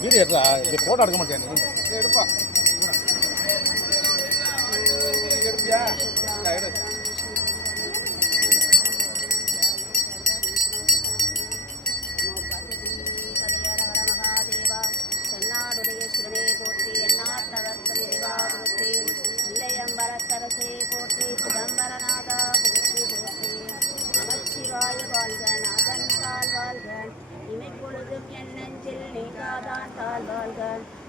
video photo எடுக்க மாட்டேன் எடுப்பா எடுப்பியா எடு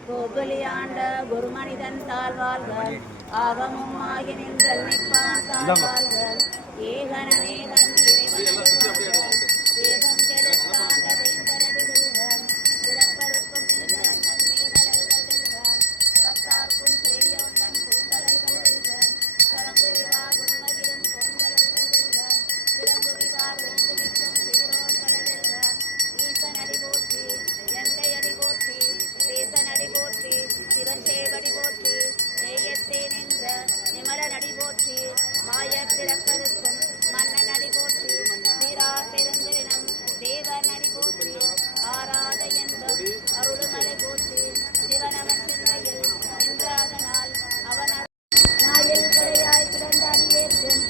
கோகுலியாண்ட குருமனிதன் தாழ்வாள்கள் ஆகமும் ஆகி நின்ற நிற்பான் தாழ்வாள்கள் ஏகனேகன் தேகம் கெடுத்தாண்ட வேந்தரடிகள் சிறப்பருக்கும் நன்மைகள் புறத்தார்க்கும் செய்யோந்தன் பூந்தலைகள் சரங்கு விவா குன்மகிரும் கோந்தலர்கள் சிறங்கு விவார் ஓந்து நிற்கும் சீரோன்கள் ஈசன் அடி போற்றி எந்தை அடி போற்றி தேசன் அடி போற்றி சிவன் சேவடி போற்றி நேயத்தே நின்ற நிமலன் அடி போற்றி மாய பிறப்பருக்கும் மன்னன் அடி போற்றி சீரா பெருந்தினம் தேவன் அடி போற்றி ஆராத என்பம் அருளுமலை போற்றி சிவனவன் சிந்தையில் நின்றாதனால் அவன் நாயில் கரையாய் கிடந்த அடியேற்கும்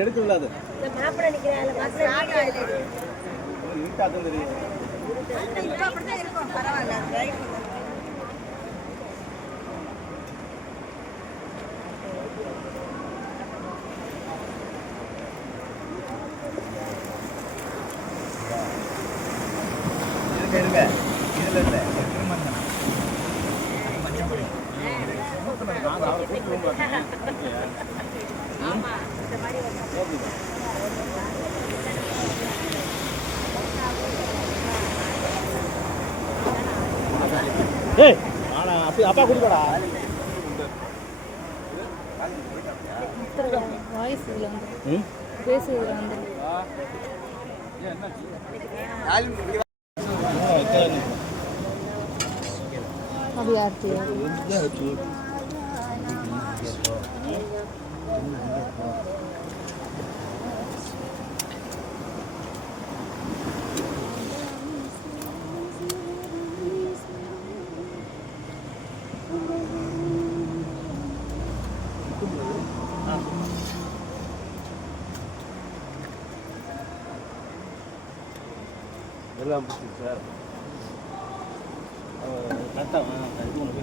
எடுத்து விடாது இருங்க இதுல இல்ல அப்பா குடிக்கடா வாய்ஸ் இதுல வந்து பேசுறதுல வந்து அபியார்த்தி எல்லாம் சார் கரெக்டாக இது ஒன்று